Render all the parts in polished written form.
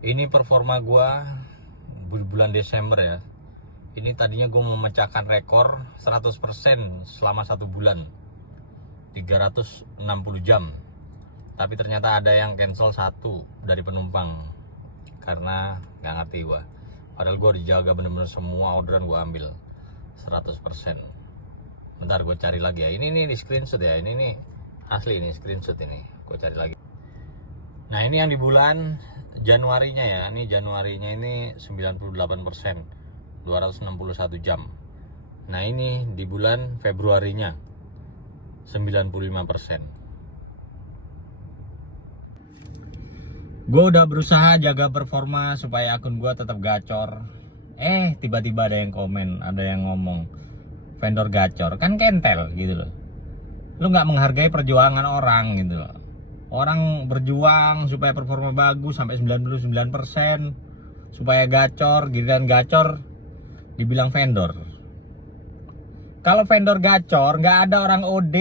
Ini performa gua bulan Desember ya. Ini tadinya gue memecahkan rekor 100% selama 1 bulan, 360 jam. Tapi ternyata ada yang cancel satu dari penumpang karena nggak ngerti gua. Padahal gue dijaga bener-bener, semua orderan gue ambil 100%. Bentar gue cari lagi ya. Ini nih di screenshot ya. Ini nih asli, ini screenshot ini. Gue cari lagi. Nah ini yang di bulan Januarinya ya. Ini Januarinya ini 98%, 261 jam. Nah ini di bulan Februarinya 95%. Gue udah berusaha jaga performa supaya akun gue tetap gacor. Tiba-tiba ada yang komen, ada yang ngomong vendor gacor, kan kentel gitu loh. Lu nggak menghargai perjuangan orang gitu loh. Orang berjuang supaya performa bagus sampai 99%, supaya gacor, giliran gacor dibilang vendor. Kalau vendor gacor, nggak ada orang OD,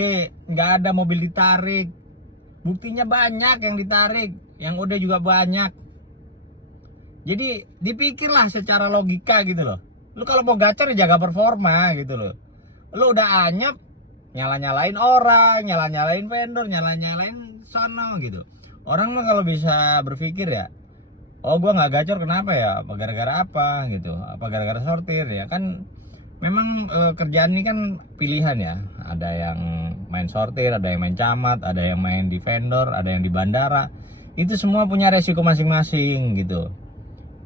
nggak ada mobil ditarik. Buktinya banyak yang ditarik, yang OD juga banyak. Jadi dipikirlah secara logika gitu loh. Lu kalau mau gacor ya jaga performa gitu loh. Lu udah anyep, nyala-nyalain orang, nyala-nyalain vendor, nyala-nyalain sono gitu. Orang mah kalau bisa berpikir ya, oh gua nggak gacor kenapa ya? Apa gara-gara apa gitu? Apa gara-gara sortir ya? Kan memang kerjaan ini kan pilihan ya. Ada yang main sortir, ada yang main camat, ada yang main di vendor, ada yang di bandara. Itu semua punya resiko masing-masing gitu.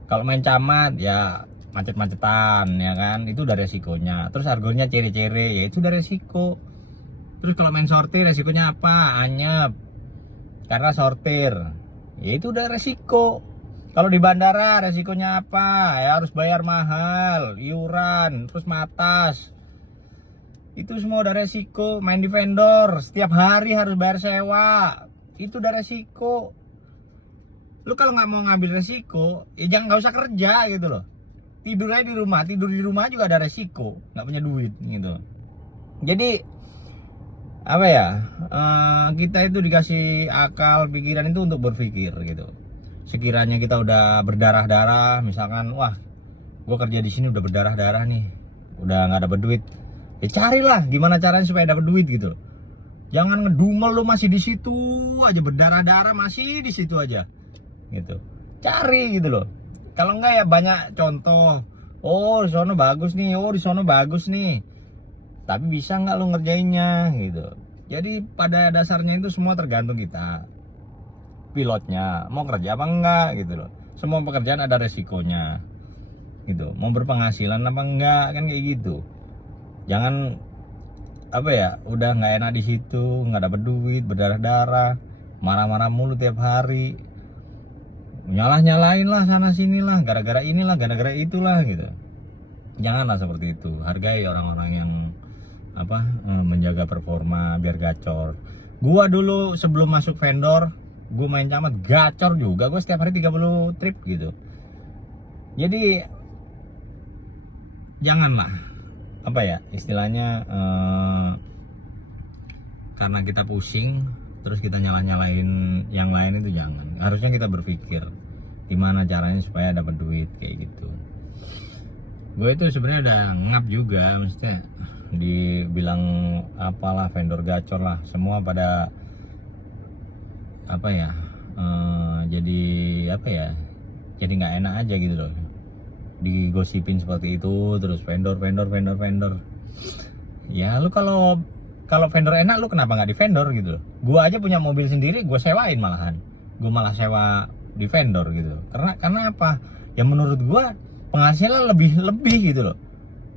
Kalau main camat ya macet-macetan ya kan, itu udah resikonya. Terus argonya cere-cere, ya itu udah resiko. Terus kalau main sortir resikonya apa? Anyep karena sortir, ya itu udah resiko. Kalau di bandara resikonya apa? Ya harus bayar mahal, iuran, terus matas. Itu semua udah resiko. Main di vendor, setiap hari harus bayar sewa. Itu udah resiko. Lu kalau nggak mau ngambil resiko, ya jangan, nggak usah kerja gitu loh. Tidur aja di rumah. Tidur di rumah juga ada resiko, nggak punya duit gitu. Jadi apa ya? Kita itu dikasih akal pikiran itu untuk berpikir gitu. Sekiranya kita udah berdarah-darah, misalkan, wah, gue kerja di sini udah berdarah-darah nih, udah nggak dapet duit, ya carilah gimana caranya supaya dapet duit gitu. Jangan ngedumel lu masih di situ aja, berdarah-darah masih di situ aja, gitu. Cari gitu loh. Kalau enggak ya banyak contoh. Oh di sono bagus nih, oh di sono bagus nih. Tapi bisa nggak lu ngerjainnya gitu. Jadi pada dasarnya itu semua tergantung kita, pilotnya mau kerja apa enggak gitu loh. Semua pekerjaan ada resikonya gitu, mau berpenghasilan apa enggak, kan kayak gitu. Jangan apa ya, udah nggak enak di situ, nggak dapet duit, berdarah-darah, marah-marah mulu tiap hari, nyalain lah sana sini lah, gara-gara inilah, gara-gara itulah gitu. Janganlah seperti itu. Hargai orang-orang yang menjaga performa biar gacor. Gua dulu sebelum masuk vendor, gue main camat gacor juga, gue setiap hari 30 trip gitu. Jadi janganlah istilahnya karena kita pusing terus kita nyalain yang lain, itu jangan. Harusnya kita berpikir gimana caranya supaya dapat duit kayak gitu. Gue itu sebenarnya udah ngap juga, maksudnya dibilang apalah vendor gacor lah, semua pada jadi nggak enak aja gitu loh, digosipin seperti itu terus. Vendor. Ya lu kalau vendor enak, lu kenapa nggak di vendor gitu loh. Gua aja punya mobil sendiri, gue sewain, malahan gue malah sewa di vendor gitu. Karena apa ya, menurut gua penghasilan lebih gitu loh.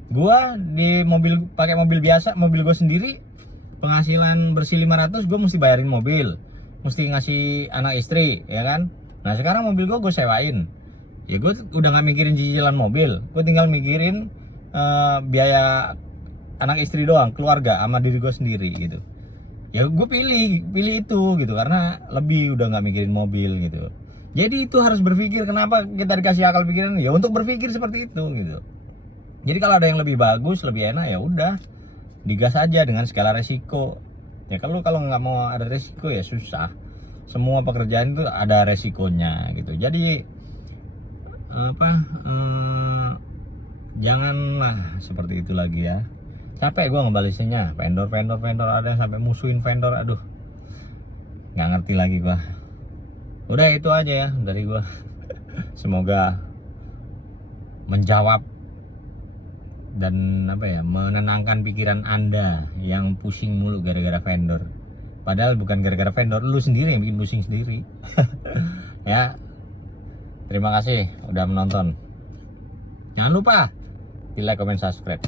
Gua di mobil, pakai mobil biasa, mobil gue sendiri, penghasilan bersih 500, gue mesti bayarin mobil, mesti ngasih anak istri ya kan. Nah sekarang mobil gue sewain, ya gue udah nggak mikirin cicilan mobil, gue tinggal mikirin biaya anak istri doang, keluarga sama diri gue sendiri gitu. Ya gue pilih itu gitu, karena lebih udah nggak mikirin mobil gitu. Jadi itu harus berpikir. Kenapa kita dikasih akal pikiran? Ya untuk berpikir seperti itu gitu. Jadi kalau ada yang lebih bagus, lebih enak, ya udah digas aja dengan segala resiko. Ya kalau nggak mau ada resiko ya susah. Semua pekerjaan itu ada resikonya gitu. Jadi apa janganlah seperti itu lagi ya. Capek gue ngebalesinnya, vendor ada yang sampai musuhin vendor, aduh nggak ngerti lagi gue. Udah itu aja ya dari gue. Semoga menjawab dan apa ya, menenangkan pikiran Anda yang pusing mulu gara-gara vendor. Padahal bukan gara-gara vendor, lu sendiri yang bikin pusing sendiri. Ya, terima kasih udah menonton. Jangan lupa di like, comment, subscribe.